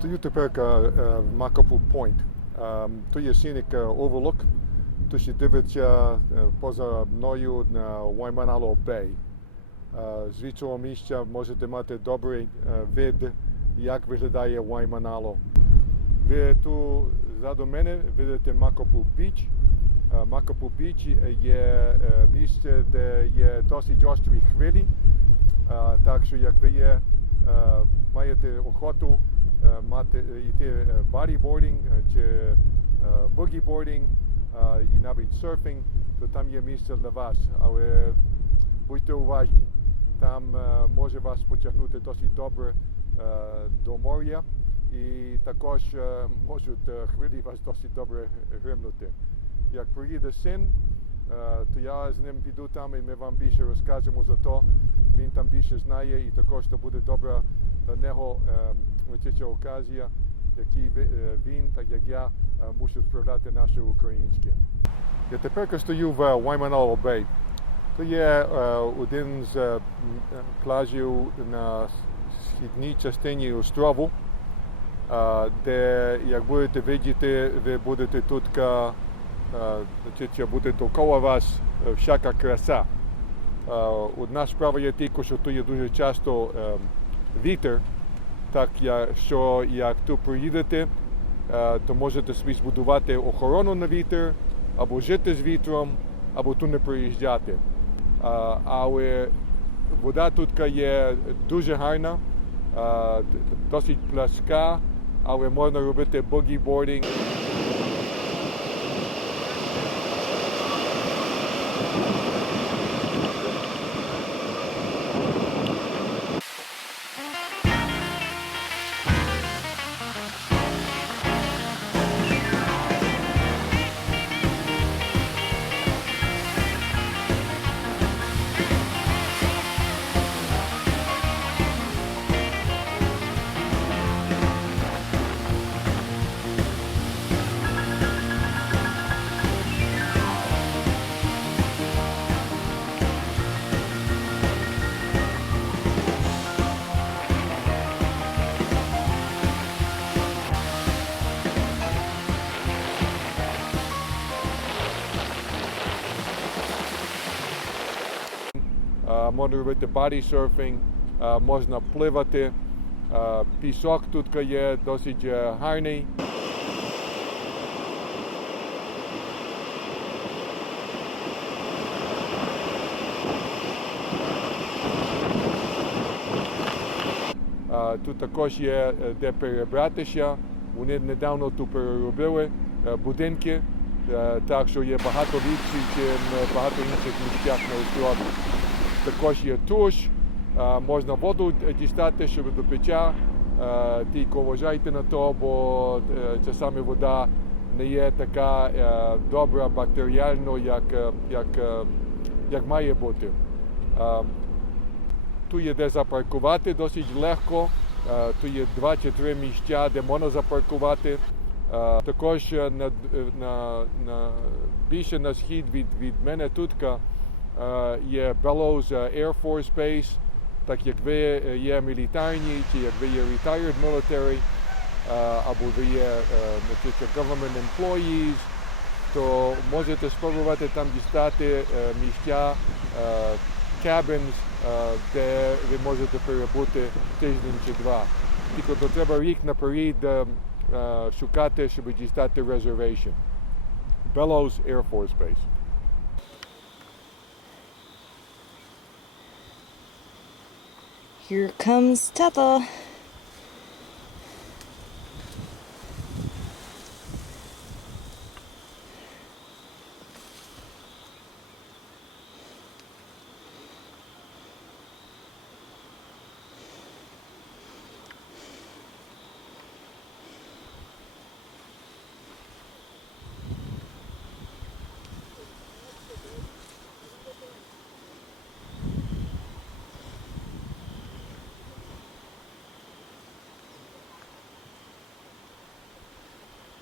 Стою тепер в Макапу. Е, Тут є Overlook, тут ще дивиться поза мною на Bay. Е, З цього місця можете мати добрий вид, як виглядає Waimanalo. Ви тут ззаду мене видите Макапу Біч. Макапу Біч є місце, де є досить острі хвилі. Так що як ви є, маєте охоту мати, е, йти е, бодібординг е, чи е, бугібординг е, і навіть серфінг, то там є місце для вас. Але будьте уважні, там е, може вас потягнути досить добре е, до моря і також е, можуть е, хвилі вас досить добре гримнути. Як приїде син, е, то я з ним піду там і ми вам більше розкажемо за то. Він там більше знає і також то буде добра для нього е, оказія, який е, він, так як я, е, мусить справляти наше українське. Я тепер стою в Waimanalo Bay. Це є е, один з е, е, пляжів на східній частині острову, е, де, як будете видіти, ви будете тут, е, буде довкола вас е, всяка краса. Одна справа є тільки, що тут є дуже часто е, вітер, так що як тут приїдете, е, то можете собі збудувати охорону на вітер, або жити з вітром, або тут не приїжджати. Е, Але вода тут є дуже гарна, е, досить пласка, але можна робити бугібординг. Можна робити бодісерфінг, можна пливати. Пісок тут є досить гарний. Тут також є де перебратися. Вони недавно тут переробили будинки, так що є багато ніж багато інших місцях на острові. Також є туш, е, можна воду дістати, щоб до пиття. Е, Тільки вважайте на то, бо е, часами вода не є така е, добра бактеріально, як, е, як, е, як має бути. Е, Тут є де запаркувати досить легко. Е, Тут є два чи три місця, де можна запаркувати. Е, Також е, на, на, на, більше на схід від, від мене тут е, є Bellows Air Force Base, так як ви е, є мілітарні, чи як ви є retired military, е, або ви є е, government employees, то можете спробувати там дістати е, місця е, cabins, е, де ви можете перебути тиждень чи два. Тільки то треба рік наперед е, е, шукати, щоб дістати reservation. Bellows Air Force Base. Here comes Tata.